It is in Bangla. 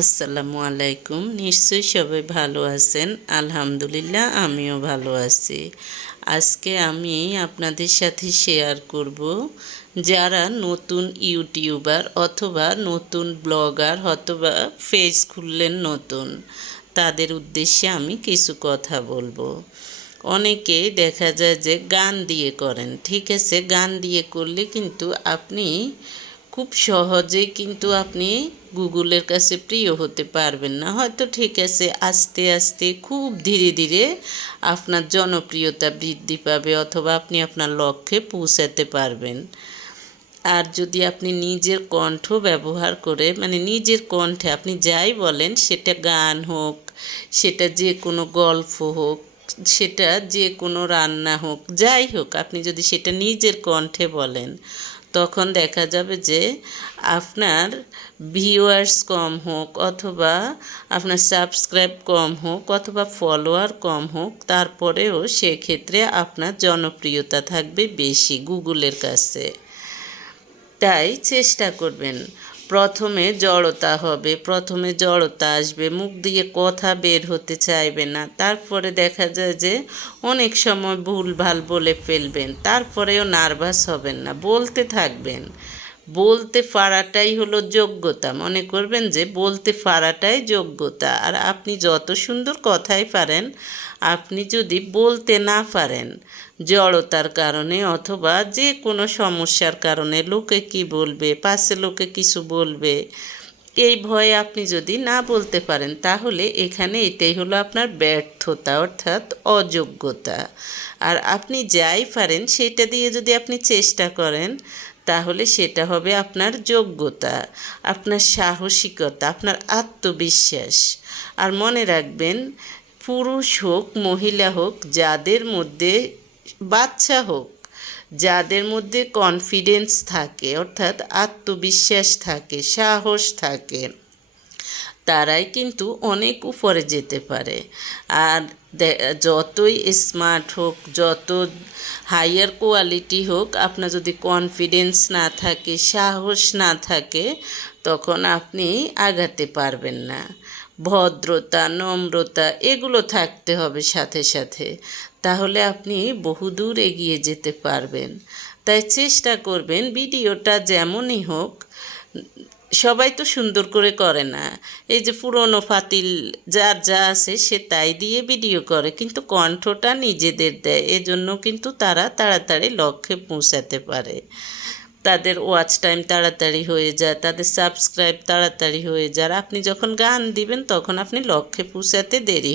আসসালামু আলাইকুম। নিশ্চয়ই সবাই ভালো আছেন। আলহামদুলিল্লাহ আমিও ভালো আছি। আজকে আমি আপনাদের সাথে শেয়ার করব যারা নতুন ইউটিউবার অথবা নতুন ব্লগার অথবা পেজ খুললেন নতুন, তাদের উদ্দেশ্যে আমি কিছু কথা বলবো। অনেকেই দেখা যায় যে গান দিয়ে করেন, ঠিক আছে, গান দিয়ে করলে কিন্তু আপনি খুব সহজেই কিন্তু আপনি গুগলের কাছে প্রিয় হতে পারবেন না। হয়তো ঠিক আছে, আস্তে আস্তে খুব ধীরে ধীরে আপনার জনপ্রিয়তা বৃদ্ধি পাবে অথবা আপনি আপনার লক্ষ্যে পৌঁছাতে পারবেন। আর যদি আপনি নিজের কণ্ঠ ব্যবহার করে, মানে নিজের কণ্ঠে আপনি যাই বলেন, সেটা গান হোক, সেটা যে কোনো গল্প হোক, সেটা যে কোনো রান্না হোক, যাই হোক, আপনি যদি সেটা নিজের কণ্ঠে বলেন, তখন দেখা যাবে যে আপনার ভিউয়ার্স কম হোক অথবা আপনার সাবস্ক্রাইব কম হোক অথবা ফলোয়ার কম হোক, তারপরেও সেক্ষেত্রে আপনার জনপ্রিয়তা থাকবে বেশি গুগলের কাছে। তাই চেষ্টা করবেন। প্রথমে জড়তা হবে, প্রথমে জড়তা আসবে, মুখ দিয়ে কথা বের হতে চাইবে না, তারপরে দেখা যায় যে অনেক সময় ভুলভাল বলে ফেলবেন, তারপরেও নার্ভাস হবেন না, বলতে থাকবেন। বলতে পারাটাই হলো যোগ্যতা, মনে করবেন যে বলতে পারাটাই যোগ্যতা। আর আপনি যত সুন্দর কথাই পারেন, আপনি যদি বলতে না পারেন জড়তার কারণে অথবা যে কোনো সমস্যার কারণে, লোকে কি বলবে, পাশে লোকে কিছু বলবে, এই ভয়ে আপনি যদি না বলতে পারেন, তাহলে এখানে এটাই হলো আপনার ব্যর্থতা অর্থাৎ অযোগ্যতা। আর আপনি যাই পারেন সেটা দিয়ে যদি আপনি চেষ্টা করেন, তাহলে সেটা হবে আপনার যোগ্যতা, আপনার সাহসিকতা, আপনার আত্মবিশ্বাস। আর মনে রাখবেন, পুরুষ হোক মহিলা হোক, যাদের মধ্যে, বাচ্চা হোক, যাদের মধ্যে কনফিডেন্স থাকে অর্থাৎ আত্মবিশ্বাস থাকে, সাহস থাকে, তারাই কিন্তু অনেক উপরে যেতে পারে। আর যতই স্মার্ট হোক, যত হাইয়ার কোয়ালিটি হোক, আপনার যদি কনফিডেন্স না থাকে, সাহস না থাকে, তখন আপনি আগাতে পারবেন না। ভদ্রতা, নম্রতা এগুলো থাকতে হবে সাথে সাথে, তাহলে আপনি বহুদূর এগিয়ে যেতে পারবেন। তাই চেষ্টা করবেন ভিডিওটা যেমনই হোক, সবাই তো সুন্দর করে করে না। এই যে পুরনো ফাতিল যার যা আছে সে তাই দিয়ে ভিডিও করে, কিন্তু কণ্ঠটা নিজেদের দেয়, এজন্য কিন্তু তারা তাড়াতাড়ি লক্ষ্যে পৌঁছাতে পারে। তাদের ওয়াচ টাইম তাড়াতাড়ি হয়ে যায়, তাদের সাবস্ক্রাইব তাড়াতাড়ি হয়ে যায়। আপনি যখন গান দিবেন তখন আপনি লক্ষ্যে পৌঁছাতে দেরি হয়।